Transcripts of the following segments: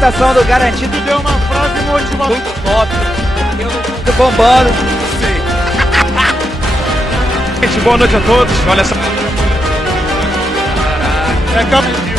apresentação do Garantido deu uma frase motivacional muito top. Eu não tô bombando. Sei. Gente, boa noite a todos. Olha essa. Caraca.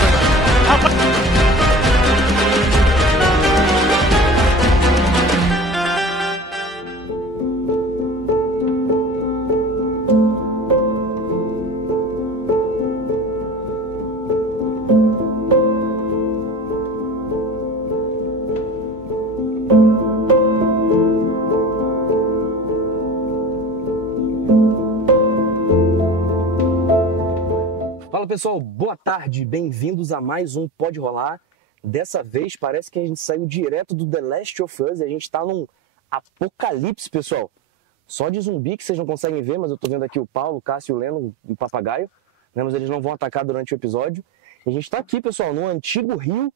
Fala pessoal, boa tarde, bem-vindos a mais um Pode Rolar. Dessa vez parece que a gente saiu direto do The Last of Us e a gente tá num apocalipse, pessoal. Só de zumbi que vocês não conseguem ver, mas eu tô vendo aqui o Paulo, o Cássio, o Leno e o Papagaio, né? Mas eles não vão atacar durante o episódio. E a gente tá aqui, pessoal, no antigo rio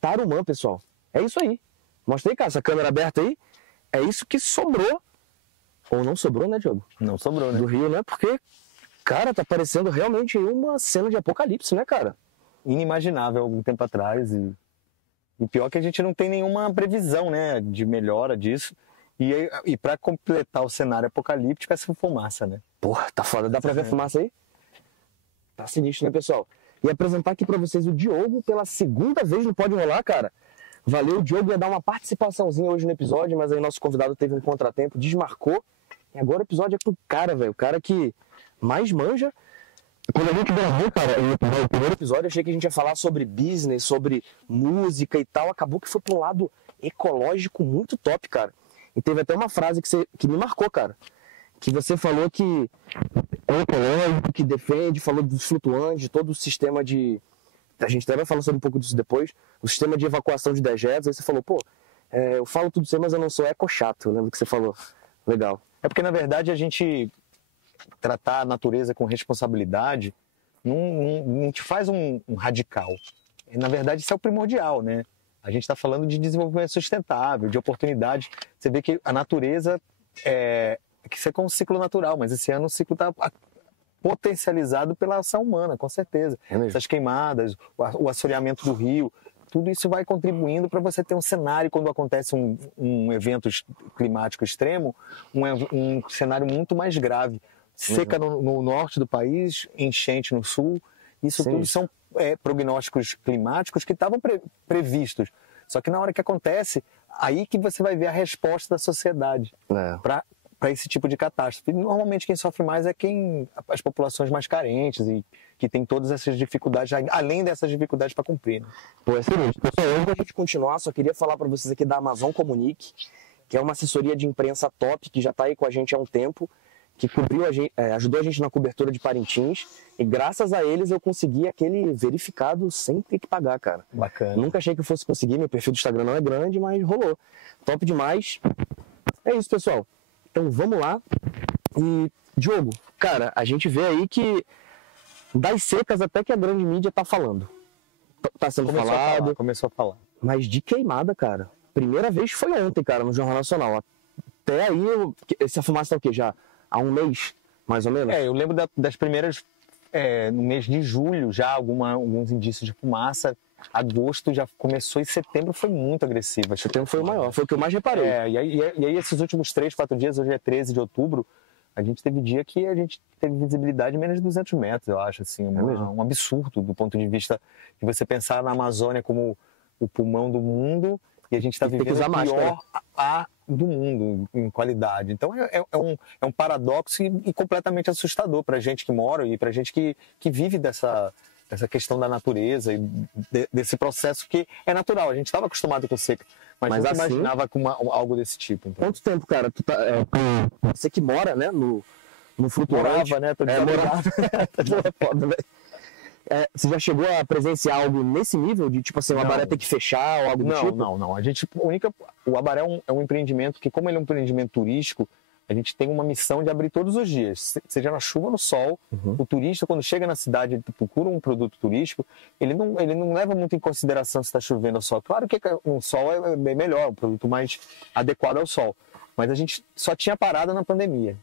Tarumã, pessoal. É isso aí. Mostra aí, Cássio, a câmera aberta aí. É isso que sobrou. Ou não sobrou, né, Diogo? Não sobrou, né? Do rio, né? Porque... cara, tá parecendo realmente uma cena de apocalipse, né, cara? Inimaginável algum tempo atrás. E o pior é que a gente não tem nenhuma previsão, né, de melhora disso. E para completar o cenário apocalíptico, essa fumaça, né? Porra, tá foda. Dá pra ver a fumaça aí? Tá sinistro, né, pessoal? E apresentar aqui pra vocês o Diogo pela segunda vez no Pode Rolar, cara. Valeu, o Diogo ia dar uma participaçãozinha hoje no episódio, mas aí nosso convidado teve um contratempo, desmarcou. E agora o episódio é com o cara, velho. O cara que mais manja. Quando a gente gravou, cara, o primeiro episódio, eu achei que a gente ia falar sobre business, sobre música e tal. Acabou que foi pra um lado ecológico muito top, cara. E teve até uma frase que me marcou, cara. Que você falou que é ecológico, que defende, falou dos flutuantes, de todo o sistema de... A gente até vai falar sobre um pouco disso depois. O sistema de evacuação de dejetos. Aí você falou, pô, eu falo tudo isso aí, mas eu não sou eco-chato. Eu lembro que você falou. Legal. É porque, na verdade, a gente... tratar a natureza com responsabilidade não te faz um radical. Na verdade, isso é o primordial, né? A gente está falando de desenvolvimento sustentável, de oportunidade. Você vê que a natureza que isso é como um ciclo natural, mas esse ano o ciclo está potencializado pela ação humana, com certeza. Essas queimadas, o assoreamento do rio, tudo isso vai contribuindo para você ter um cenário, quando acontece um evento climático extremo, um cenário muito mais grave. Seca no norte do país, enchente no sul, isso tudo são prognósticos climáticos que estavam previstos. Só que na hora que acontece, aí que você vai ver a resposta da sociedade para esse tipo de catástrofe. Normalmente quem sofre mais é as populações mais carentes e que tem todas essas dificuldades, além dessas dificuldades para cumprir. Né? Pô, é excelente. Pessoal, antes da gente continuar, só queria falar para vocês aqui da Amazon Comunique, que é uma assessoria de imprensa top, que já está aí com a gente há um tempo, que ajudou a gente na cobertura de Parintins, e graças a eles eu consegui aquele verificado sem ter que pagar, cara. Bacana. Nunca achei que eu fosse conseguir, meu perfil do Instagram não é grande, mas rolou. Top demais. É isso, pessoal. Então vamos lá. E, Diogo, cara, a gente vê aí que das secas até que a grande mídia tá falando. Tá sendo falado. Começou a falar. Mas de queimada, cara. Primeira vez foi ontem, cara, no Jornal Nacional. Até aí, essa fumaça tá o quê? Já há um mês, mais ou menos? Eu lembro das primeiras, no mês de julho, já alguns indícios de fumaça. Agosto já começou e setembro foi muito agressiva. Setembro foi o maior, foi o que eu mais reparei. E aí esses últimos 3, 4 dias, hoje é 13 de outubro, a gente teve dia que a gente teve visibilidade de menos de 200 metros, eu acho, assim, um absurdo do ponto de vista de você pensar na Amazônia como o pulmão do mundo e a gente está vivendo o pior do mundo em qualidade. Então é um paradoxo e completamente assustador para a gente que mora e para a gente que vive dessa questão da natureza e desse processo que é natural. A gente estava acostumado com seca, mas não assim, imaginava com algo desse tipo. Então. Quanto tempo, cara? Tu você que mora, né, no flutuante. Morava, né? Morava. Foda, velho. Você já chegou a presenciar algo nesse nível de, tipo assim, o Abaré ter que fechar ou algo do tipo? Não. O Abaré é um empreendimento que, como ele é um empreendimento turístico, a gente tem uma missão de abrir todos os dias, seja na chuva ou no sol. O turista, quando chega na cidade e procura um produto turístico, ele não leva muito em consideração se está chovendo ou sol. Claro que um sol é bem melhor, um produto mais adequado ao sol. Mas a gente só tinha parada na pandemia.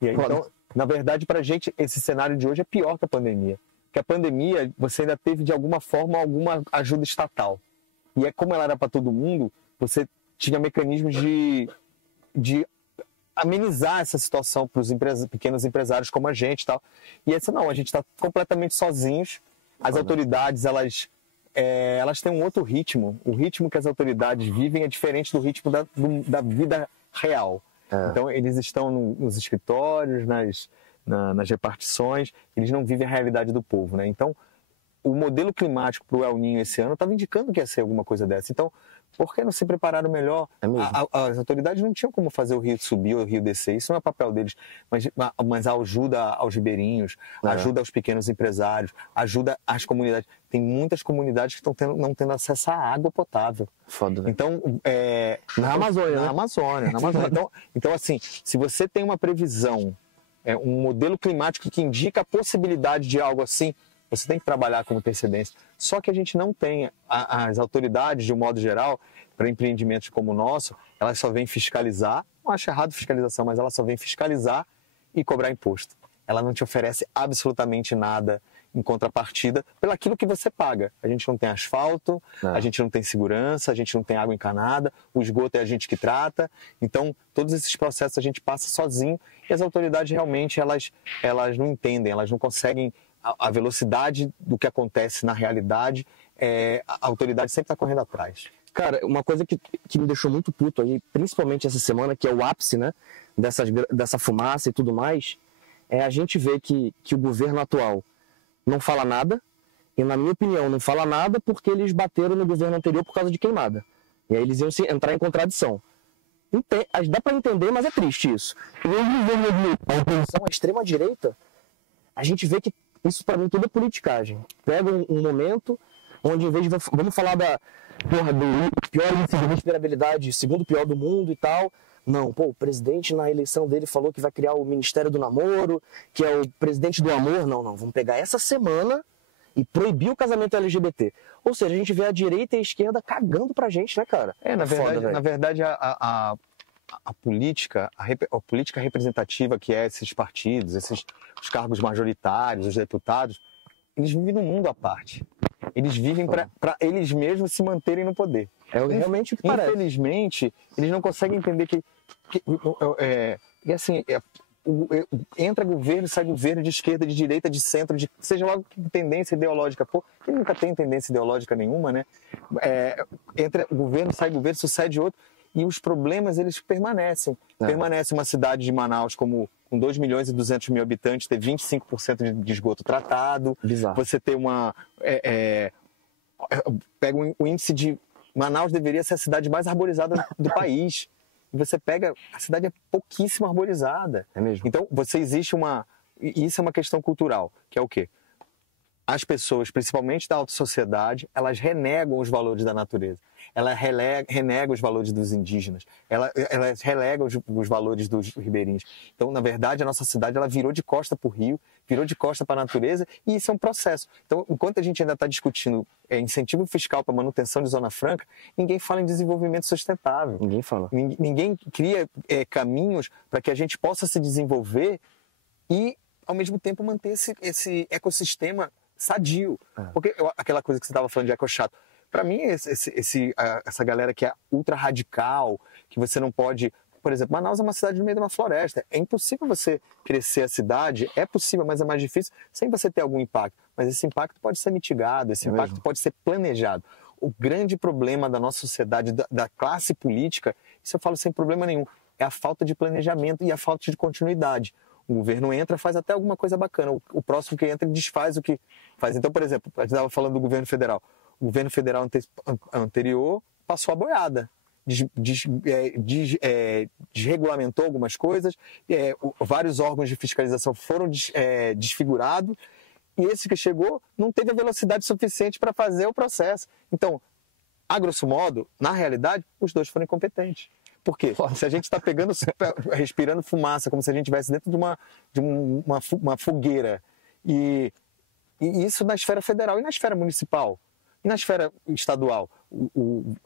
E aí, então, na verdade, para a gente, esse cenário de hoje é pior que a pandemia. Porque a pandemia, você ainda teve, de alguma forma, alguma ajuda estatal. E como ela era para todo mundo, você tinha mecanismos de amenizar essa situação para os pequenos empresários como a gente e tal. E essa não, a gente está completamente sozinhos. As autoridades, elas têm um outro ritmo. O ritmo que as autoridades vivem é diferente do ritmo da vida real. Então, eles estão nos escritórios, nas repartições, eles não vivem a realidade do povo, né? Então, o modelo climático para o El Niño esse ano estava indicando que ia ser alguma coisa dessa. Então, por que não se prepararam melhor? As autoridades não tinham como fazer o rio subir ou o rio descer, isso não é papel deles, mas a ajuda aos ribeirinhos, ajuda aos pequenos empresários, ajuda às comunidades. Tem muitas comunidades que estão não tendo acesso à água potável. Foda, né? Então, na Amazônia, na Amazônia. Então, assim, se você tem uma previsão, um modelo climático que indica a possibilidade de algo assim, você tem que trabalhar com antecedência. Só que a gente não tem, as autoridades, de um modo geral, para empreendimentos como o nosso, elas só vêm fiscalizar, não acho errado fiscalização, mas elas só vêm fiscalizar e cobrar imposto. Ela não te oferece absolutamente nada em contrapartida pelaquilo que você paga. A gente não tem asfalto, a gente não tem segurança, a gente não tem água encanada, o esgoto é a gente que trata. Então, todos esses processos a gente passa sozinho e as autoridades realmente elas não entendem, elas não conseguem a velocidade do que acontece na realidade, a autoridade sempre está correndo atrás. Cara, uma coisa que me deixou muito puto aí, principalmente essa semana, que é o ápice, né, dessa fumaça e tudo mais, é a gente ver que o governo atual não fala nada, e na minha opinião não fala nada porque eles bateram no governo anterior por causa de queimada. E aí eles iam entrar em contradição. Dá para entender, mas é triste isso. E o governo de oposição à extrema-direita, a gente vê que isso para mim tudo é politicagem. Pega um momento onde, em vez de vamos falar do pior índice de respirabilidade, segundo pior do mundo e tal, não, o presidente na eleição dele falou que vai criar o Ministério do Namoro, que é o presidente do amor. Não, vamos pegar essa semana e proibir o casamento LGBT. Ou seja, a gente vê a direita e a esquerda cagando pra gente, né, cara? Na verdade, a política representativa que é esses partidos, os cargos majoritários, os deputados, eles vivem num mundo à parte. Eles vivem para eles mesmos se manterem no poder. É realmente o que parece. Infelizmente, eles não conseguem entender que entra governo, sai governo de esquerda, de direita, de centro, seja lá que tendência ideológica for. Ele nunca tem tendência ideológica nenhuma, né? Entra governo, sai governo, sucede outro. E os problemas, eles permanecem. Permanece uma cidade de Manaus com 2 milhões e 200 mil habitantes, ter 25% de esgoto tratado. Bizarro. Você ter pega o índice de... Manaus deveria ser a cidade mais arborizada do país. E você pega... A cidade é pouquíssimo arborizada. É mesmo. Então, e isso é uma questão cultural, que é o quê? As pessoas, principalmente da alta sociedade, elas renegam os valores da natureza. Elas renegam os valores dos indígenas. Elas relegam os valores dos ribeirinhos. Então, na verdade, a nossa cidade ela virou de costa para o rio, virou de costa para a natureza, e isso é um processo. Então, enquanto a gente ainda está discutindo incentivo fiscal para manutenção de zona franca, ninguém fala em desenvolvimento sustentável. Ninguém fala. Ninguém cria caminhos para que a gente possa se desenvolver e, ao mesmo tempo, manter esse ecossistema sadio. Porque aquela coisa que você estava falando de ecochato, para mim, essa galera que é ultra radical, que você não pode... Por exemplo, Manaus é uma cidade no meio de uma floresta. É impossível você crescer a cidade, é possível, mas é mais difícil, sem você ter algum impacto. Mas esse impacto pode ser mitigado, esse impacto pode ser planejado. O grande problema da nossa sociedade, da classe política, isso eu falo sem problema nenhum, é a falta de planejamento e a falta de continuidade. O governo entra, faz até alguma coisa bacana. O próximo que entra, ele desfaz o que faz. Então, por exemplo, a gente estava falando do governo federal. O governo federal anterior passou a boiada. Desregulamentou algumas coisas, vários órgãos de fiscalização foram desfigurados, e esse que chegou não teve a velocidade suficiente para fazer o processo. Então, a grosso modo, na realidade, os dois foram incompetentes. Por quê? Se a gente está respirando fumaça, como se a gente estivesse dentro de uma fogueira, e isso na esfera federal e na esfera municipal, e na esfera estadual,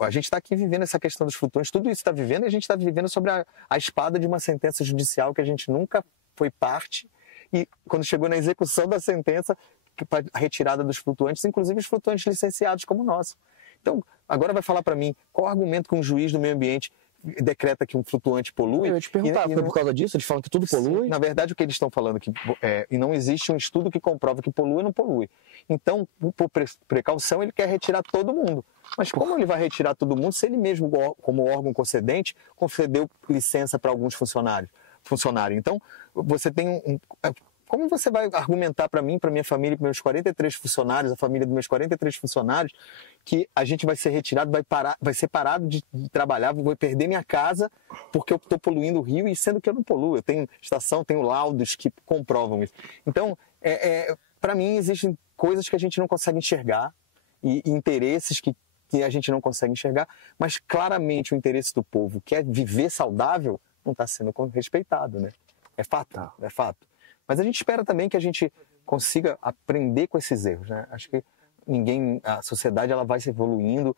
a gente está aqui vivendo essa questão dos flutuantes, tudo isso está vivendo, e a gente está vivendo sobre a espada de uma sentença judicial que a gente nunca foi parte, e quando chegou na execução da sentença, a retirada dos flutuantes, inclusive os flutuantes licenciados como o nosso. Então, agora vai falar para mim qual o argumento que um juiz do meio ambiente decreta que um flutuante polui? Eu ia te perguntar, foi por causa disso? Eles falam que tudo polui? Sim, na verdade, o que eles estão falando e não existe um estudo que comprova que polui ou não polui. Então, por precaução, ele quer retirar todo mundo. Mas como ele vai retirar todo mundo se ele mesmo, como órgão concedente, concedeu licença para alguns funcionários? Então, você tem como você vai argumentar para mim, para minha família, para meus 43 funcionários, a família dos meus 43 funcionários, que a gente vai ser retirado, vai ser parado de trabalhar, vou perder minha casa porque eu estou poluindo o rio, e sendo que eu não poluo, eu tenho estação, tenho laudos que comprovam isso. Então, para mim, existem coisas que a gente não consegue enxergar e interesses que a gente não consegue enxergar, mas claramente o interesse do povo, que é viver saudável, não está sendo respeitado, né? É fato, é fato. Mas a gente espera também que a gente consiga aprender com esses erros, né? Acho que a sociedade ela vai se evoluindo,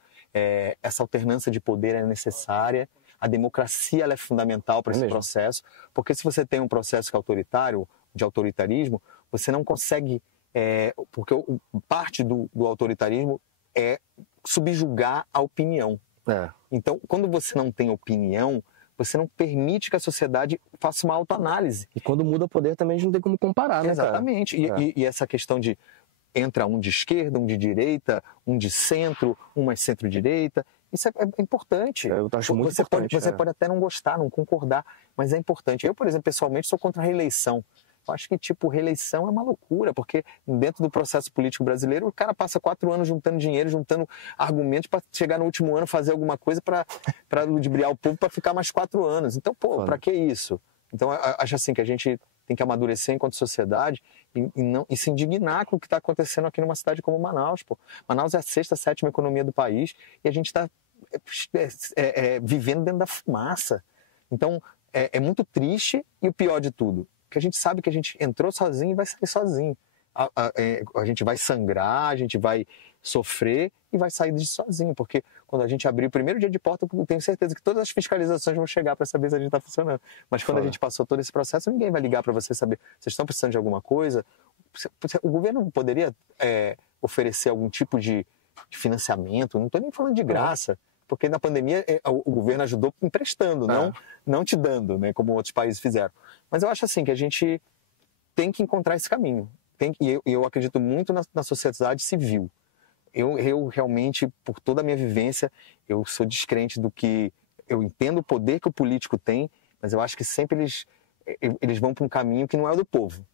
essa alternância de poder é necessária, a democracia ela é fundamental para esse processo, porque se você tem um processo que é autoritário, de autoritarismo, você não consegue, porque parte do autoritarismo é subjugar a opinião. Então, quando você não tem opinião, você não permite que a sociedade faça uma autoanálise. E quando muda o poder também a gente não tem como comparar, né, Exatamente. Cara? E essa questão de entra um de esquerda, um de direita, um de centro, um mais centro-direita, isso é importante. Eu acho muito importante. Você pode até não gostar, não concordar, mas é importante. Eu, por exemplo, pessoalmente sou contra a reeleição. Eu acho que, reeleição é uma loucura, porque dentro do processo político brasileiro, o cara passa 4 anos juntando dinheiro, juntando argumentos para chegar no último ano fazer alguma coisa para ludibriar o povo para ficar mais 4 anos. Então, para que isso? Então, acho assim que a gente tem que amadurecer enquanto sociedade e se indignar com o que está acontecendo aqui numa cidade como Manaus. Manaus é a 6ª, 7ª economia do país e a gente está vivendo dentro da fumaça. Então, é muito triste, e o pior de tudo, que a gente sabe que a gente entrou sozinho e vai sair sozinho. A gente vai sangrar, a gente vai sofrer e vai sair disso sozinho, porque quando a gente abrir o primeiro dia de porta, eu tenho certeza que todas as fiscalizações vão chegar para saber se a gente está funcionando. Mas quando a gente passou todo esse processo, ninguém vai ligar para você saber, vocês estão precisando de alguma coisa? O governo poderia oferecer algum tipo de financiamento, não estou nem falando de graça, porque na pandemia o governo ajudou emprestando, não te dando, né, como outros países fizeram. Mas eu acho assim que a gente tem que encontrar esse caminho. E eu acredito muito na sociedade civil. Eu realmente, por toda a minha vivência, eu sou descrente do que... Eu entendo o poder que o político tem, mas eu acho que sempre eles vão para um caminho que não é o do povo.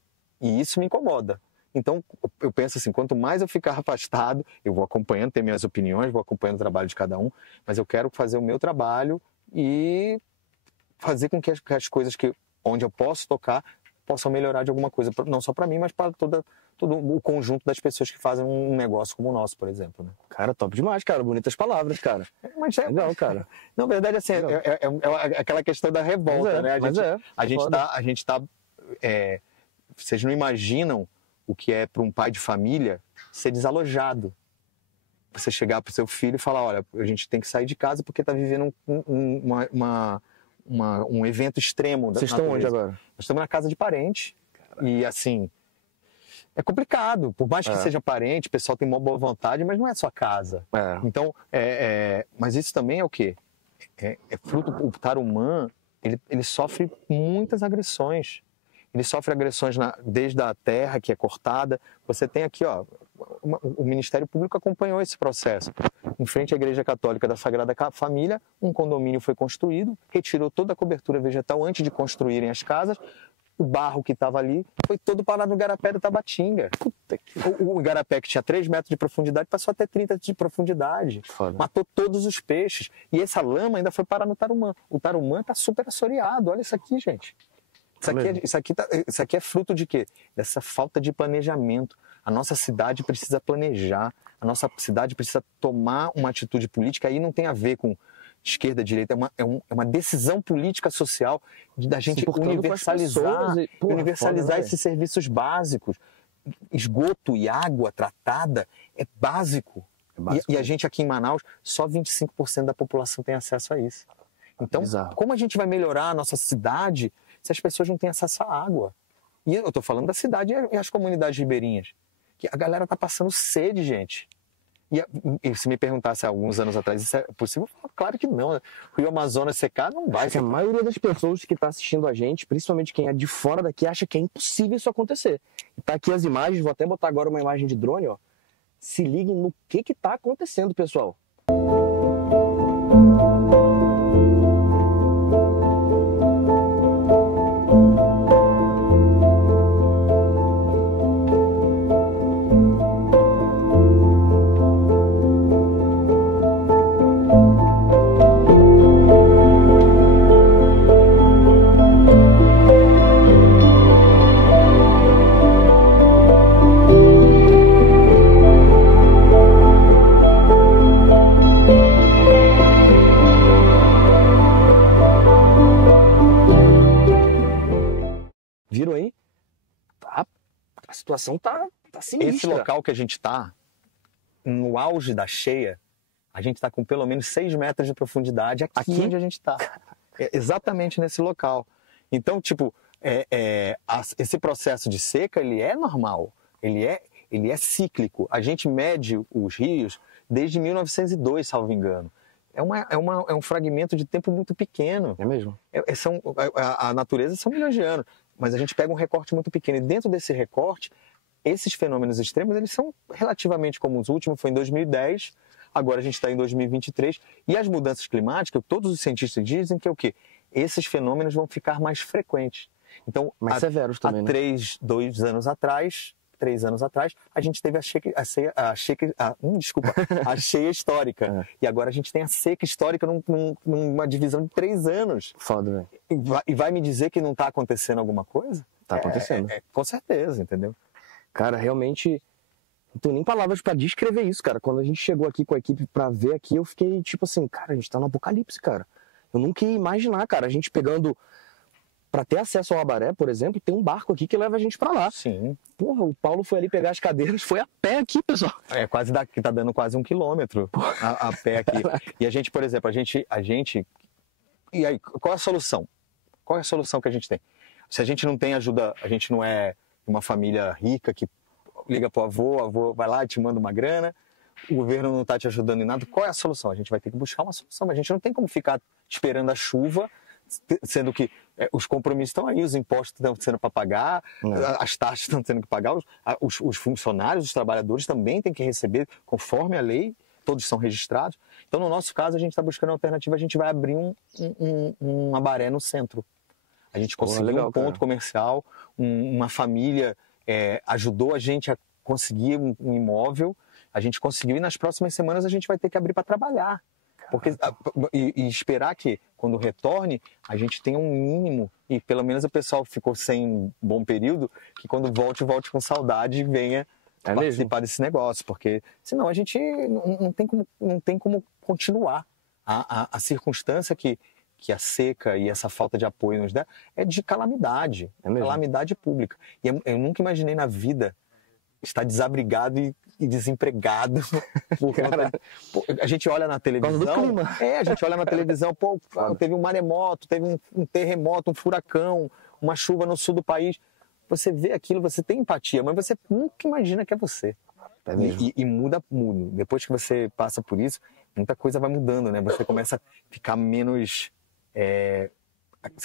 E isso me incomoda. Então, eu penso assim, quanto mais eu ficar afastado, eu vou acompanhando, ter minhas opiniões, vou acompanhando o trabalho de cada um, mas eu quero fazer o meu trabalho e fazer com que as coisas onde eu posso tocar possam melhorar de alguma coisa, não só para mim, mas para todo o conjunto das pessoas que fazem um negócio como o nosso, por exemplo. Né? Cara, top demais, cara. Bonitas palavras, cara. Mas legal, cara. Na verdade, assim, é aquela questão da revolta, né? A gente tá... Vocês não imaginam o que é para um pai de família ser desalojado. Você chegar para o seu filho e falar, olha, a gente tem que sair de casa porque está vivendo um evento extremo. Vocês estão onde agora? Nós estamos na casa de parente. Caraca. E assim, é complicado. Por mais que seja parente, o pessoal tem uma boa vontade, mas não é sua casa. Então, mas isso também é o quê? Fruto, o Tarumã, ele sofre muitas agressões. Ele sofre agressões desde a terra, que é cortada. Você tem aqui, o Ministério Público acompanhou esse processo. Em frente à Igreja Católica da Sagrada Família, um condomínio foi construído, retirou toda a cobertura vegetal antes de construírem as casas. O barro que estava ali foi todo parado no igarapé do Tabatinga. O igarapé, que tinha 3 metros de profundidade, passou até 30 de profundidade. Foda. Matou todos os peixes. E essa lama ainda foi parar no Tarumã. O Tarumã está super assoreado. Olha isso aqui, gente. Isso aqui é fruto de quê? Dessa falta de planejamento. A nossa cidade precisa planejar, a nossa cidade precisa tomar uma atitude política, aí não tem a ver com esquerda, direita, é uma decisão política social da gente universalizar esses serviços básicos. Esgoto e água tratada é básico. E a gente aqui em Manaus, só 25% da população tem acesso a isso. Então, como a gente vai melhorar a nossa cidade se as pessoas não têm acesso à água? E eu estou falando da cidade e as comunidades ribeirinhas. Que a galera está passando sede, gente. E se me perguntasse há alguns anos atrás, isso é possível? Claro que não. Né? O Rio Amazonas secar não vai. A maioria das pessoas que está assistindo a gente, principalmente quem é de fora daqui, acha que é impossível isso acontecer. Tá aqui as imagens, vou até botar agora uma imagem de drone, ó. Se liguem no que tá acontecendo, pessoal. Viram aí? A situação tá sinistra. Esse local que a gente tá, no auge da cheia, a gente tá com pelo menos 6 metros de profundidade aqui onde a gente tá. Exatamente nesse local. Então, tipo, esse processo de seca, ele é normal. Ele é cíclico. A gente mede os rios desde 1902, salvo engano. É um fragmento de tempo muito pequeno. É mesmo? A natureza são milhões de anos. Mas a gente pega um recorte muito pequeno. E dentro desse recorte, esses fenômenos extremos, eles são relativamente comuns. O último foi em 2010, agora a gente está em 2023. E as mudanças climáticas, todos os cientistas dizem que é o quê? Esses fenômenos vão ficar mais frequentes. Então, mais severos também, né? 3 anos atrás, a gente teve a cheia histórica. E agora a gente tem a seca histórica numa divisão de 3 anos. Foda, velho. E vai me dizer que não está acontecendo alguma coisa? Tá acontecendo. Com certeza, entendeu? Cara, realmente, não tenho nem palavras pra descrever isso, cara. Quando a gente chegou aqui com a equipe pra ver aqui, eu fiquei tipo assim, cara, a gente tá no apocalipse, cara. Eu nunca ia imaginar, cara, a gente pegando... Pra ter acesso ao Abaré, por exemplo, tem um barco aqui que leva a gente pra lá. Sim. Porra, o Paulo foi ali pegar as cadeiras, foi a pé aqui, pessoal. Quase daqui, tá dando quase 1 quilômetro a pé aqui. E a gente, por exemplo, a gente... E aí, qual é a solução? Qual é a solução que a gente tem? Se a gente não tem ajuda, a gente não é uma família rica que liga pro avô vai lá e te manda uma grana, o governo não tá te ajudando em nada, qual é a solução? A gente vai ter que buscar uma solução, mas a gente não tem como ficar esperando a chuva, sendo que os compromissos estão aí, os impostos estão sendo para pagar, as taxas estão tendo que pagar, os funcionários, os trabalhadores também têm que receber conforme a lei, todos são registrados. Então, no nosso caso, a gente está buscando uma alternativa, a gente vai abrir um Abaré no centro. A gente conseguiu um ponto comercial, uma família ajudou a gente a conseguir um imóvel, a gente conseguiu e nas próximas semanas a gente vai ter que abrir para trabalhar. E esperar que, quando retorne, a gente tenha um mínimo, e pelo menos o pessoal ficou sem um bom período, que quando volte com saudade e venha participar desse negócio, porque senão a gente não tem como continuar. A circunstância que a seca e essa falta de apoio nos dá é de calamidade, calamidade pública. E eu nunca imaginei na vida estar desabrigado e desempregado. A gente olha na televisão. A gente olha na televisão, teve um maremoto, teve um terremoto, um furacão, uma chuva no sul do país. Você vê aquilo, você tem empatia, mas você nunca imagina que é você. E muda. Depois que você passa por isso, muita coisa vai mudando, né? Você começa a ficar menos.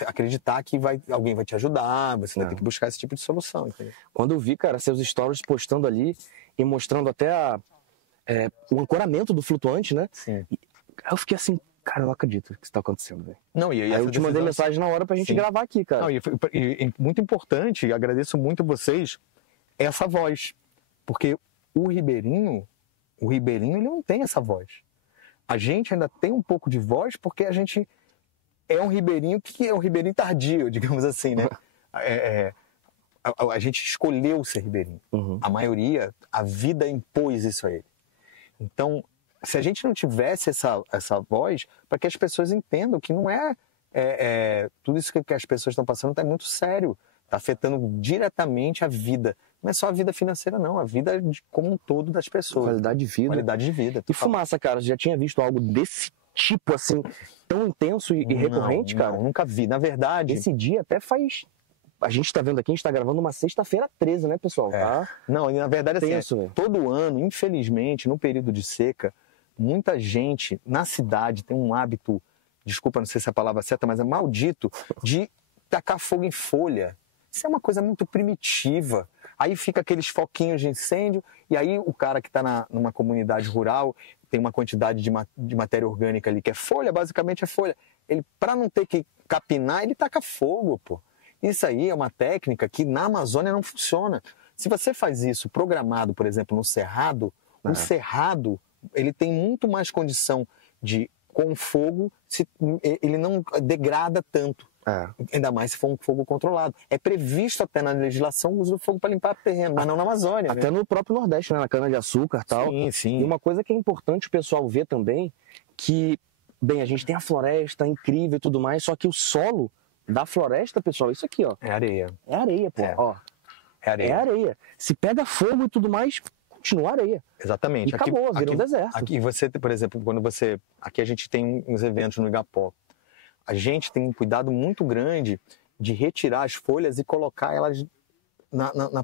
Acreditar que alguém vai te ajudar, você vai ter que buscar esse tipo de solução. Entendeu? Quando eu vi, cara, seus stories postando ali e mostrando até o ancoramento do flutuante, né? Sim. Eu fiquei assim, cara, eu não acredito que isso tá acontecendo, velho. Não, aí eu te mandei mensagem na hora pra gente gravar aqui, cara. Não, e muito importante, e agradeço muito vocês, essa voz. Porque o ribeirinho, ele não tem essa voz. A gente ainda tem um pouco de voz porque a gente é um ribeirinho que é um ribeirinho tardio, digamos assim, né? A gente escolheu ser ribeirinho. A maioria, a vida impôs isso a ele. Então, se a gente não tivesse essa voz, para que as pessoas entendam que não tudo isso que as pessoas estão passando está muito sério, está afetando diretamente a vida. Não é só a vida financeira, não, a vida como um todo das pessoas. Qualidade de vida. Qualidade de vida. E fumaça, cara, você já tinha visto algo desse tipo, assim, tão intenso e recorrente, cara? Não, nunca vi. Na verdade... Esse dia até faz a gente tá vendo aqui, a gente tá gravando uma sexta-feira 13, né, pessoal? Tá? Não, e na verdade, assim, Tenso, todo ano, infelizmente, no período de seca, muita gente na cidade tem um hábito, desculpa, não sei se é a palavra certa, mas é maldito, de tacar fogo em folha. Isso é uma coisa muito primitiva. Aí fica aqueles foquinhos de incêndio, e aí o cara que está numa comunidade rural tem uma quantidade de matéria orgânica ali, que é folha, basicamente é folha. Ele, para não ter que capinar, ele taca fogo, pô. Isso aí é uma técnica que na Amazônia não funciona. Se você faz isso programado, por exemplo, no cerrado, o cerrado ele tem muito mais condição de, com fogo, ele não degrada tanto. Ainda mais se for um fogo controlado. É previsto até na legislação o uso do fogo para limpar terreno, mas não na Amazônia. Até no próprio Nordeste, né? Na cana-de-açúcar e tal. Sim, sim. E uma coisa que é importante o pessoal ver também, que, bem, a gente tem a floresta incrível e tudo mais, só que o solo da floresta, pessoal, isso aqui, ó. É areia. É areia, pô. Ó. É areia. É areia. Se pega fogo e tudo mais, continua areia. Exatamente. E acabou, vira um deserto. Aqui você, por exemplo, aqui a gente tem uns eventos no Igapó. A gente tem um cuidado muito grande de retirar as folhas e colocar elas,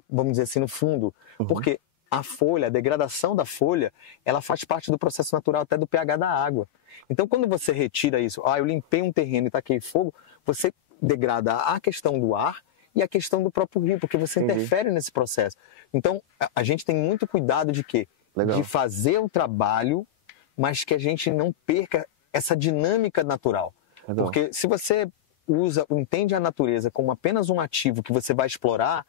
vamos dizer assim, no fundo. Porque a folha, a degradação da folha, ela faz parte do processo natural até do pH da água. Então, quando você retira isso, eu limpei um terreno e taquei fogo, você degrada a questão do ar e a questão do próprio rio, porque você interfere nesse processo. Então, a gente tem muito cuidado de quê? De fazer o trabalho, mas que a gente não perca essa dinâmica natural. Porque se você entende a natureza como apenas um ativo que você vai explorar,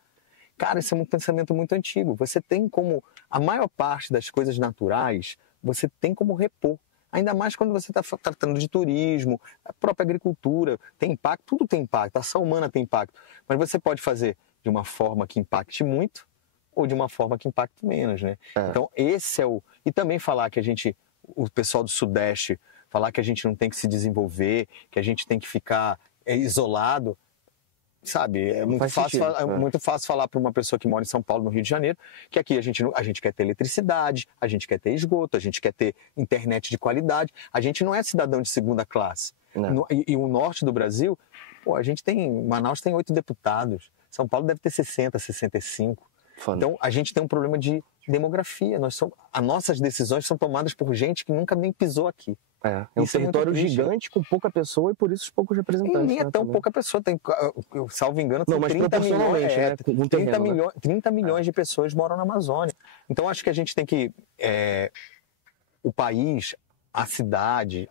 cara, isso é um pensamento muito antigo. Você tem como, a maior parte das coisas naturais, você tem como repor. Ainda mais quando você está tratando de turismo, a própria agricultura tem impacto, tudo tem impacto, a ação humana tem impacto. Mas você pode fazer de uma forma que impacte muito ou de uma forma que impacte menos, né? Então, esse é o... E também falar que o pessoal do Sudeste, falar que a gente não tem que se desenvolver, que a gente tem que ficar isolado, sabe? É muito fácil falar para uma pessoa que mora em São Paulo, no Rio de Janeiro, que aqui a gente quer ter eletricidade, a gente quer ter esgoto, a gente quer ter internet de qualidade. A gente não é cidadão de segunda classe. E o norte do Brasil, Manaus tem 8 deputados, São Paulo deve ter 60, 65. Então, a gente tem um problema de demografia. As nossas decisões são tomadas por gente que nunca nem pisou aqui. É um território gigante com pouca pessoa e por isso os poucos representantes. E nem é tão pouca pessoa. Tem, eu salvo engano, tem 30 milhões, 30 milhões de pessoas moram na Amazônia. Então, acho que a gente tem que... o país, as cidades,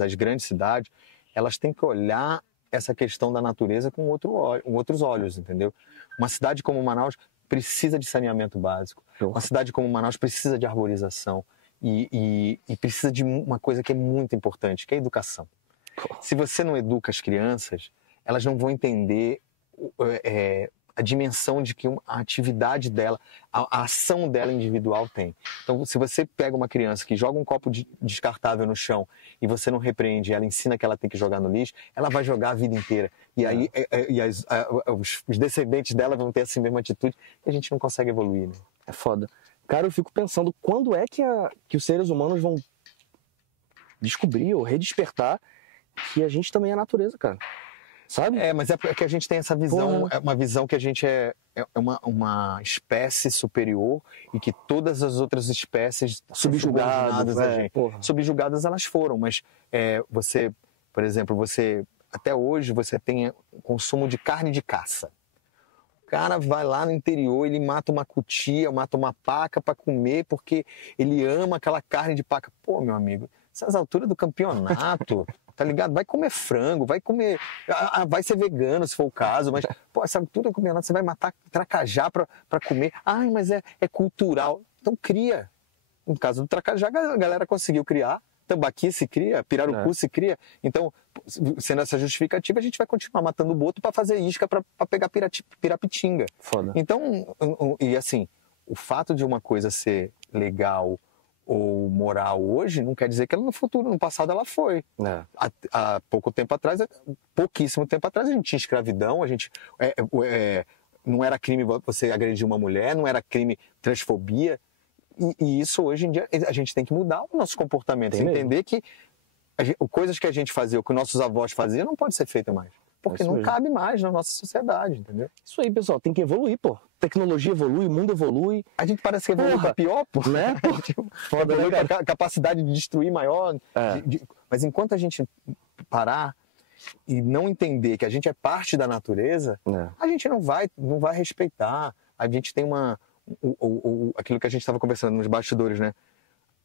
as grandes cidades, elas têm que olhar essa questão da natureza com outros olhos, entendeu? Uma cidade como Manaus precisa de saneamento básico. Uma cidade como Manaus precisa de arborização e precisa de uma coisa que é muito importante, que é a educação. Se você não educa as crianças, elas não vão entender a dimensão de que a atividade dela, a ação dela individual tem. Então, se você pega uma criança que joga um copo descartável no chão e você não repreende, ela ensina que ela tem que jogar no lixo, ela vai jogar a vida inteira. E aí os descendentes dela vão ter essa mesma atitude e a gente não consegue evoluir, né? É foda. Cara, eu fico pensando quando é que os seres humanos vão descobrir ou redespertar que a gente também é natureza, cara. Sabe? Mas é que a gente tem essa visão, é uma visão que a gente é uma espécie superior e que todas as outras espécies subjugadas a gente. Subjugadas elas foram, mas você, por exemplo, até hoje você tem consumo de carne de caça. O cara vai lá no interior, ele mata uma cutia, mata uma paca para comer porque ele ama aquela carne de paca. Pô, meu amigo, essas alturas do campeonato, tá ligado? Vai comer frango, vai ser vegano se for o caso, mas, pô, essa altura do campeonato você vai matar tracajá pra comer. Ai, mas é cultural. Então cria. No caso do tracajá, a galera conseguiu criar. Tambaqui se cria, pirarucu se cria. Então, sendo essa justificativa, a gente vai continuar matando boto para fazer isca para pegar pirapitinga. Foda. Então, e assim, o fato de uma coisa ser legal ou moral hoje não quer dizer que ela no passado ela foi. Há pouquíssimo tempo atrás a gente tinha escravidão, não era crime você agredir uma mulher, não era crime transfobia. E isso hoje em dia a gente tem que mudar o nosso comportamento, entender que coisas que a gente fazia, o que nossos avós faziam, não pode ser feito mais. porque isso não mesmo. cabe mais na nossa sociedade, entendeu? Isso aí, pessoal, tem que evoluir, pô. Tecnologia evolui, o mundo evolui, A gente parece que evolui pra pior, pô. né? Foda, né, Evolui cara? pra capacidade de destruir maior. É. Mas enquanto a gente parar e não entender que a gente é parte da natureza, É. a gente não vai respeitar. A gente tem aquilo que a gente estava conversando nos bastidores, né?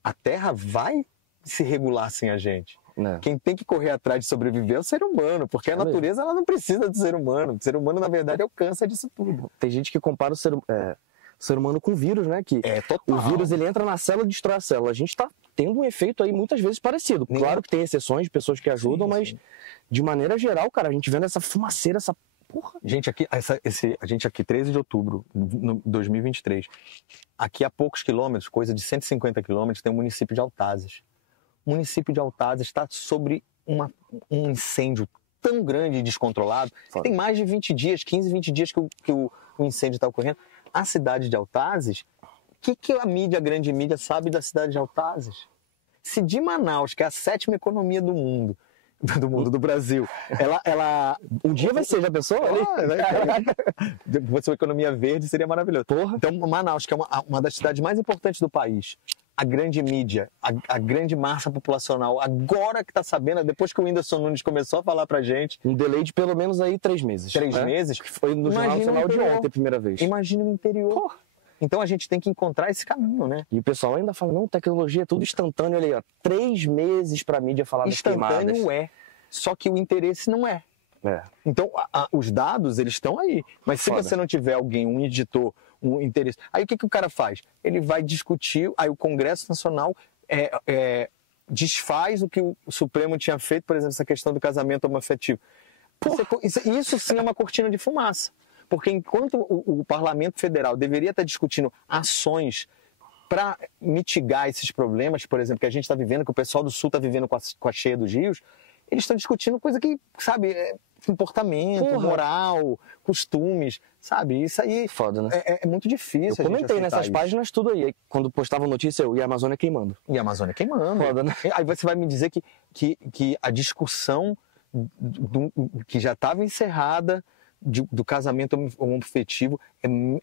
A Terra vai se regular sem a gente. Né? Quem tem que correr atrás de sobreviver é o ser humano, porque a mesmo. natureza ela não precisa do ser humano. O ser humano, na verdade, é o câncer disso tudo. Tem gente que compara o ser humano com vírus, né? Que É total. o vírus ele entra na célula e destrói a célula. A gente tá tendo um efeito aí muitas vezes parecido. Sim. Claro que tem exceções de pessoas que ajudam, Sim, mas sim. de maneira geral, cara, a gente vendo essa fumaceira, essa porra. Gente, a gente aqui, 13 de outubro de 2023, aqui a poucos quilômetros, coisa de 150 quilômetros, tem o município de Altazes. O município de Altazes está sobre um incêndio tão grande e descontrolado. Foda. Tem mais de 20 dias, 15, 20 dias que o incêndio está ocorrendo. A cidade de Altazes, o que a grande mídia sabe da cidade de Altazes? Se de Manaus, que é a 7ª economia do mundo, do Brasil, ela Um dia vai ser, já pensou? se fosse uma economia verde, seria maravilhoso. Porra. Então, Manaus, que é uma das cidades mais importantes do país, a grande mídia, a grande massa populacional, agora que está sabendo, depois que o Whindersson Nunes começou a falar pra gente, Um delay de pelo menos aí 3 meses. 3 né? meses, Que foi no Jornal Imagina Nacional o de interior. ontem, a primeira vez. imagina o interior. Então a gente tem que encontrar esse caminho, né? E o pessoal ainda fala, não, tecnologia é tudo instantâneo. Olha aí, ó, 3 meses pra mídia falar das queimadas. Instantâneo é, só que o interesse não é. É. Então, os dados, eles estão aí. Mas se Foda. você não tiver alguém, um editor, um interesse... Aí o que o cara faz? Ele vai discutir, aí o Congresso Nacional desfaz o que o Supremo tinha feito, por exemplo, essa questão do casamento homoafetivo. Isso sim é uma cortina de fumaça. Porque enquanto o Parlamento Federal deveria estar discutindo ações para mitigar esses problemas, por exemplo, que a gente está vivendo, que o pessoal do Sul está vivendo com a cheia dos rios, eles estão discutindo coisa que, sabe, comportamento, Porra. moral, costumes, sabe? Isso aí Foda, né? é muito difícil. Eu a gente comentei aceitar nessas isso. páginas tudo aí. Quando postava notícia, eu e a Amazônia queimando. E a Amazônia queimando. Foda, né? Aí você vai me dizer que a discussão que já estava encerrada do casamento homoafetivo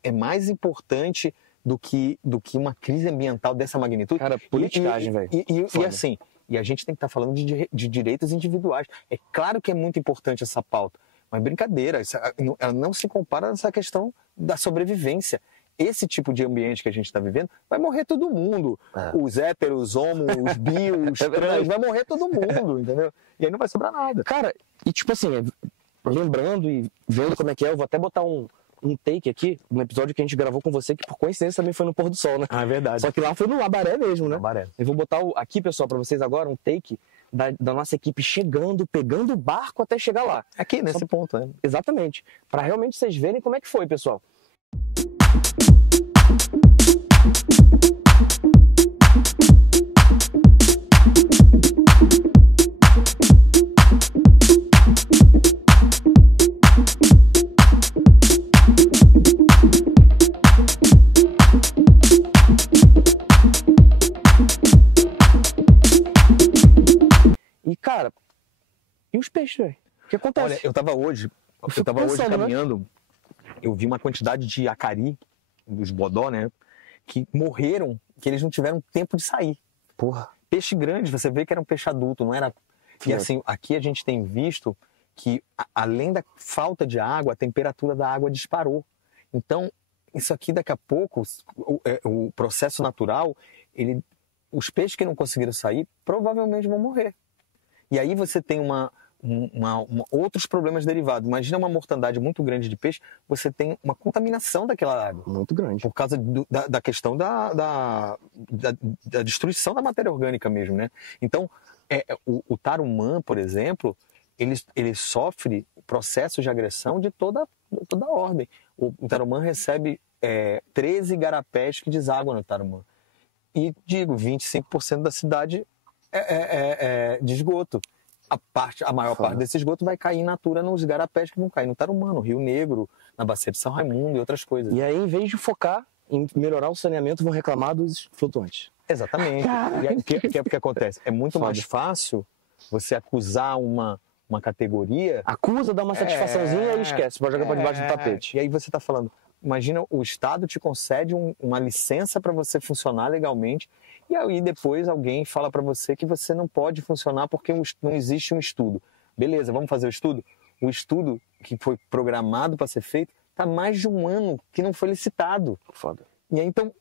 é mais importante do que uma crise ambiental dessa magnitude. Cara, politicagem, velho. E Foda. assim, e a gente tem que estar falando de direitos individuais. É claro que é muito importante essa pauta, mas brincadeira, ela não se compara a essa questão da sobrevivência. Esse tipo de ambiente que a gente está vivendo, vai morrer todo mundo. Os héteros, os homos, os bi, os trans, vai morrer todo mundo, entendeu? E aí não vai sobrar nada. Cara, e tipo assim, lembrando e vendo como é que é, eu vou até botar um take aqui, um episódio que a gente gravou com você, que por coincidência também foi no pôr do sol, né? Ah, é verdade. Só que lá foi no Abaré mesmo, né? Abaré. Eu vou botar aqui, pessoal, pra vocês agora, um take da nossa equipe chegando, pegando o barco até chegar lá. Aqui, nesse ponto, né? Exatamente. Pra realmente vocês verem como é que foi, pessoal. E, cara, e os peixes, velho? O que acontece? Olha, eu tava hoje pensando, né? caminhando, eu vi uma quantidade de acari, dos bodó, né? Que morreram, que eles não tiveram tempo de sair. Porra. Peixe grande, você vê que era um peixe adulto, não era... E assim, aqui a gente tem visto que, além da falta de água, a temperatura da água disparou. Então, isso aqui daqui a pouco, o processo natural, os peixes que não conseguiram sair, provavelmente vão morrer. E aí você tem outros problemas derivados. Imagina uma mortandade muito grande de peixe, você tem uma contaminação daquela água. Muito grande. Por causa da questão da destruição da matéria orgânica mesmo, né? Então, o tarumã, por exemplo, ele sofre processos de agressão de toda a ordem. O tarumã recebe 13 igarapés que desaguam no tarumã. E, 25% da cidade de esgoto. A maior parte desse esgoto vai cair in natura nos igarapés que vão cair no Tarumã, no Rio Negro, na Bacia de São Raimundo e outras coisas. E aí, em vez de focar em melhorar o saneamento, vão reclamar dos flutuantes. Exatamente. E aí, o que acontece? É muito mais fácil você acusar uma categoria... Acusa, dá uma satisfaçãozinha e esquece, pode jogar para debaixo do tapete. E aí você está falando, imagina, o Estado te concede uma licença para você funcionar legalmente, e aí depois alguém fala para você que você não pode funcionar porque não existe um estudo. Beleza, vamos fazer o estudo? O estudo que foi programado para ser feito está mais de um ano que não foi licitado. Foda. E aí, então,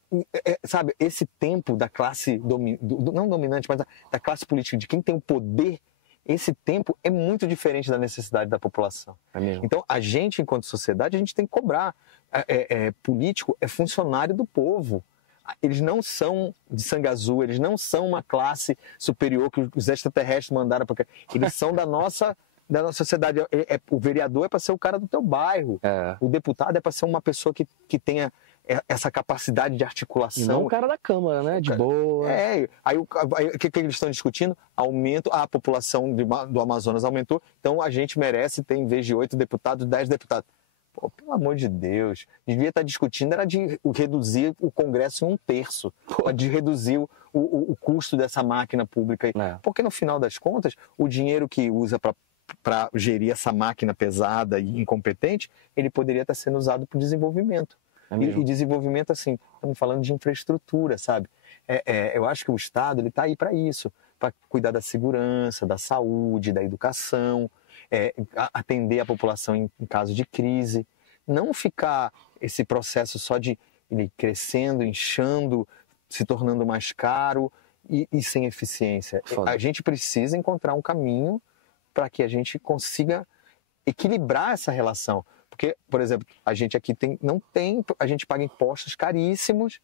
sabe, esse tempo da classe, não dominante, mas da classe política, de quem tem o poder, esse tempo é muito diferente da necessidade da população. É mesmo. Então, a gente, enquanto sociedade, a gente tem que cobrar. Político é funcionário do povo. Eles não são de sangue azul, eles não são uma classe superior que os extraterrestres mandaram para cá. Eles são da nossa sociedade. O vereador é para ser o cara do teu bairro. O deputado é para ser uma pessoa que tenha essa capacidade de articulação. E não o cara da Câmara, né? De boa. Aí o que eles estão discutindo? A população do Amazonas aumentou, então a gente merece ter, em vez de 8 deputados, 10 deputados. Pô, pelo amor de Deus, devia estar discutindo era de reduzir o Congresso em 1/3, de reduzir o custo dessa máquina pública. Porque no final das contas, o dinheiro que usa para gerir essa máquina pesada e incompetente, ele poderia estar sendo usado para o desenvolvimento. E desenvolvimento, assim, estamos falando de infraestrutura, sabe? Eu acho que o Estado está aí para isso, para cuidar da segurança, da saúde, da educação, atender a população em caso de crise. Não ficar esse processo só de ele crescendo, inchando, se tornando mais caro e sem eficiência. Foda. A gente precisa encontrar um caminho para que a gente consiga equilibrar essa relação. Porque, por exemplo, a gente aqui a gente paga impostos caríssimos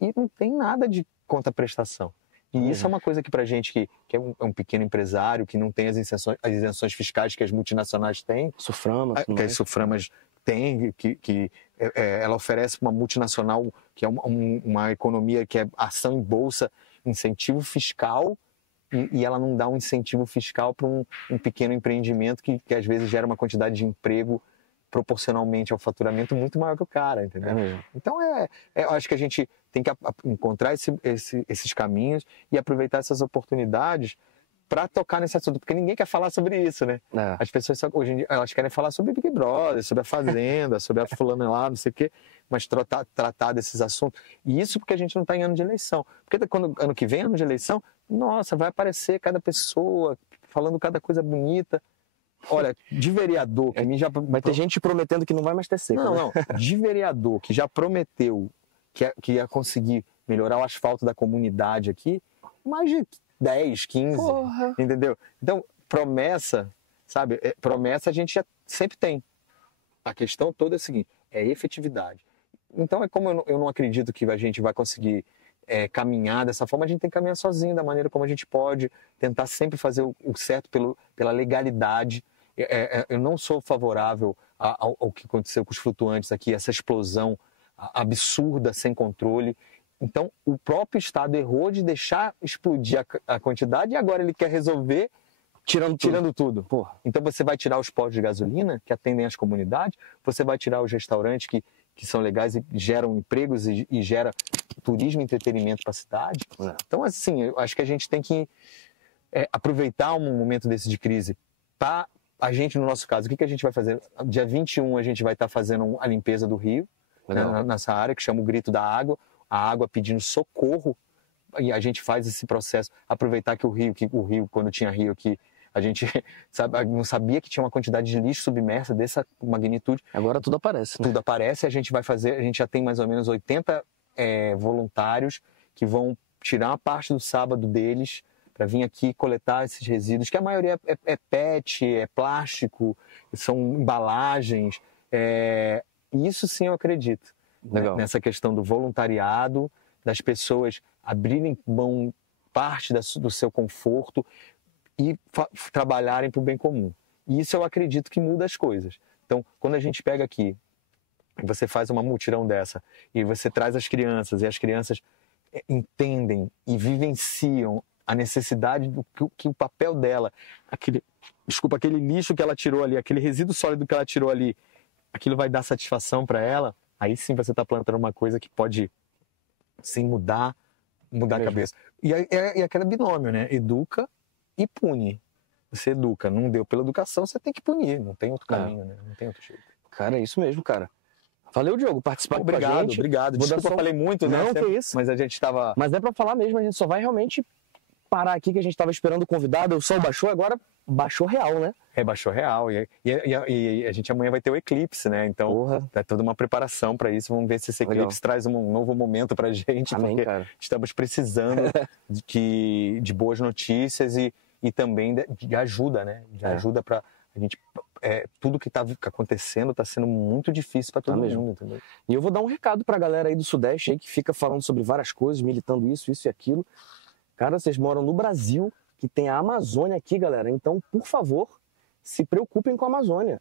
e não tem nada de contraprestação. E isso é uma coisa que pra gente que é um pequeno empresário, que não tem as isenções fiscais que as multinacionais têm, que as Suframas têm, que ela oferece uma multinacional que é uma economia que é ação em bolsa, incentivo fiscal, e ela não dá um incentivo fiscal para um pequeno empreendimento que às vezes gera uma quantidade de emprego proporcionalmente ao faturamento muito maior que o cara, entendeu? Então eu acho que a gente tem que encontrar esses caminhos e aproveitar essas oportunidades para tocar nesse assunto, porque ninguém quer falar sobre isso, né? As pessoas hoje em dia elas querem falar sobre Big Brother, sobre a Fazenda, sobre a fulana lá, não sei o quê, mas tratar desses assuntos. E isso porque a gente não está em ano de eleição. Porque quando ano que vem, ano de eleição, nossa, vai aparecer cada pessoa falando cada coisa bonita. Olha, de vereador, que a mim já... Vai ter gente prometendo que não vai mais ter seca. Não. De vereador que já prometeu que ia conseguir melhorar o asfalto da comunidade aqui, mais de 10, 15, entendeu? Então, promessa, sabe? Promessa a gente já sempre tem. A questão toda é a seguinte, é efetividade. Então, como eu não acredito que a gente vai conseguir caminhar dessa forma, a gente tem que caminhar sozinho, da maneira como a gente pode, tentar sempre fazer o certo pela legalidade. Eu não sou favorável ao que aconteceu com os flutuantes aqui, essa explosão absurda, sem controle. Então, o próprio Estado errou de deixar explodir a quantidade e agora ele quer resolver tirando tudo. Porra. Então, você vai tirar os postos de gasolina que atendem as comunidades, você vai tirar os restaurantes que são legais e geram empregos e gera turismo e entretenimento para a cidade. Então, assim, eu acho que a gente tem que aproveitar um momento desse de crise para a gente, no nosso caso, o que a gente vai fazer? Dia 21 a gente vai estar fazendo a limpeza do rio, nessa área que chama o Grito da Água, a água pedindo socorro, e a gente faz esse processo, aproveitar que o rio, quando tinha rio aqui, a gente não sabia que tinha uma quantidade de lixo submersa dessa magnitude. Agora tudo aparece. Tudo aparece, a gente já tem mais ou menos 80 voluntários que vão tirar uma parte do sábado deles para vir aqui coletar esses resíduos, que a maioria é PET, é plástico, são embalagens. Isso sim eu acredito. Legal. Nessa questão do voluntariado, das pessoas abrirem mão parte do seu conforto e trabalharem para o bem comum. E isso eu acredito que muda as coisas. Então, quando a gente pega aqui, você faz uma mutirão dessa e você traz as crianças e as crianças entendem e vivenciam a necessidade que o papel dela, aquele lixo que ela tirou ali, aquele resíduo sólido que ela tirou ali, aquilo vai dar satisfação para ela, aí sim você está plantando uma coisa que pode sim mudar a cabeça. E aquele binômio, né? Educa e pune. você educa. Não deu pela educação, você tem que punir. Não tem outro caminho, né? Não tem outro jeito. Cara, é isso mesmo, cara. Valeu, Diogo, participar com a gente. Obrigado. Vou dar Desculpa, só- eu falei muito, né? Não, que isso. Mas a gente tava... Mas é pra falar mesmo, a gente só vai realmente parar aqui, que a gente tava esperando o convidado, o sol baixou, agora baixou real, né? Baixou real. E a gente amanhã vai ter o eclipse, né? Então, Porra. é toda uma preparação para isso. Vamos ver se esse Legal. eclipse traz um novo momento pra gente. Amém, porque cara. estamos precisando de boas notícias e também de ajuda, né? De ajuda para a gente... tudo que tá acontecendo está sendo muito difícil para todo mundo, entendeu? E eu vou dar um recado pra galera aí do Sudeste aí que fica falando sobre várias coisas, militando isso e aquilo. Cara, vocês moram no Brasil, que tem a Amazônia aqui, galera. Então, por favor, se preocupem com a Amazônia.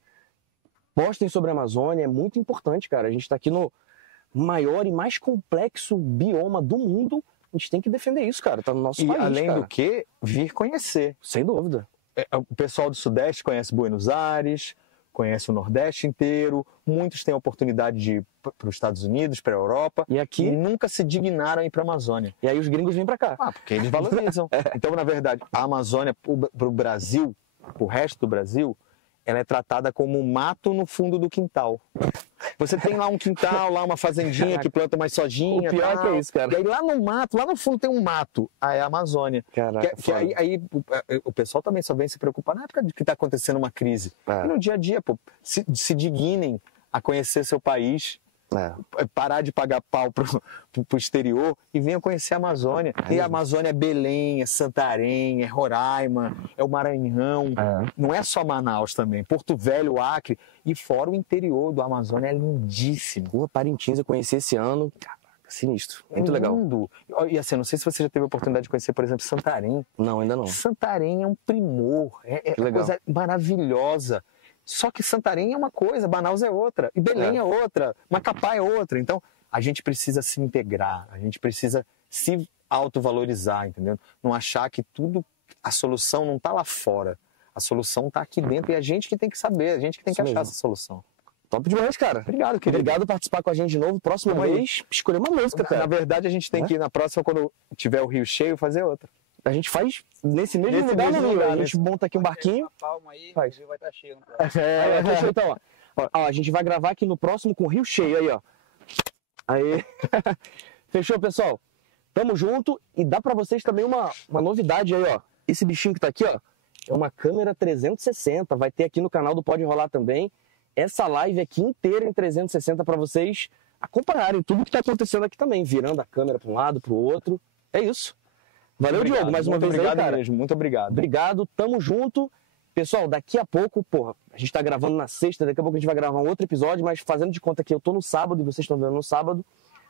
Postem sobre a Amazônia, é muito importante, cara. A gente tá aqui no maior e mais complexo bioma do mundo. A gente tem que defender isso, cara. Tá no nosso país, além cara. do que, vir conhecer. Sem dúvida. O pessoal do Sudeste conhece Buenos Aires, conhece o Nordeste inteiro, muitos têm a oportunidade de ir para os Estados Unidos, para a Europa, E aqui, nunca se dignaram a ir para a Amazônia. e aí os gringos vêm pra cá. Porque eles valorizam. Então, na verdade, a Amazônia para o Brasil, para o resto do Brasil, ela é tratada como um mato no fundo do quintal. Você tem lá um quintal, lá uma fazendinha que planta mais sojinha. O pior é que é isso, cara. E aí lá no mato, lá no fundo tem um mato. Aí é a Amazônia. Caraca, Que aí o pessoal também só vem se preocupar na época de que está acontecendo uma crise. É. E no dia a dia, pô, se dignem a conhecer seu país, parar de pagar pau pro exterior e venham conhecer a Amazônia. E a Amazônia é Belém, é Santarém, é Roraima, é o Maranhão. Não é só Manaus também. Porto Velho, Acre e fora o interior do Amazônia é lindíssimo. Rua Parintins eu conheci esse ano. Caraca, sinistro. Muito legal. Lindo. E assim, não sei se você já teve a oportunidade de conhecer, por exemplo, Santarém. Não, ainda não. Santarém é um primor, é uma legal. coisa maravilhosa. Só que Santarém é uma coisa, Manaus é outra, e Belém é outra, Macapá é outra. Então, a gente precisa se integrar, a gente precisa se autovalorizar, entendeu? Não achar que a solução não está lá fora. A solução está aqui dentro e a gente que tem que saber, a gente que tem que Isso achar mesmo. essa solução. Top demais, cara. Obrigado, querido. Obrigado por participar com a gente de novo. Próxima Tamo aí. vez, escolher uma música, Na cara. verdade, a gente tem que ir na próxima, quando tiver o Rio cheio, fazer outra. A gente faz nesse mesmo Nesse lugar, mesmo no Rio. lugar, A gente monta aqui um barquinho. Palma aí, Faz. o Rio vai estar cheio. Aí, fechou então, ó. Ó, a gente vai gravar aqui no próximo com o Rio cheio aí, ó. Aí. Fechou, pessoal? Tamo junto e dá pra vocês também uma novidade aí, ó. Esse bichinho que tá aqui, ó, é uma câmera 360. Vai ter aqui no canal do Pode Rolar também. Essa live aqui inteira em 360 pra vocês acompanharem tudo que tá acontecendo aqui também, virando a câmera pra um lado, pro outro. É isso. Valeu, Obrigado, Diogo, mais uma muito vez aí, obrigado cara. mesmo, muito obrigado. Obrigado, tamo junto. Pessoal, daqui a pouco, porra, a gente tá gravando na sexta, daqui a pouco a gente vai gravar um outro episódio, mas fazendo de conta que eu tô no sábado e vocês estão vendo no sábado,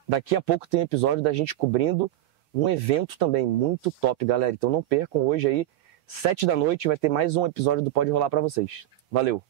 daqui a pouco tem episódio da gente cobrindo um evento também muito top, galera. Então não percam, hoje aí, 7 da noite, vai ter mais um episódio do Pode Rolar pra vocês. Valeu!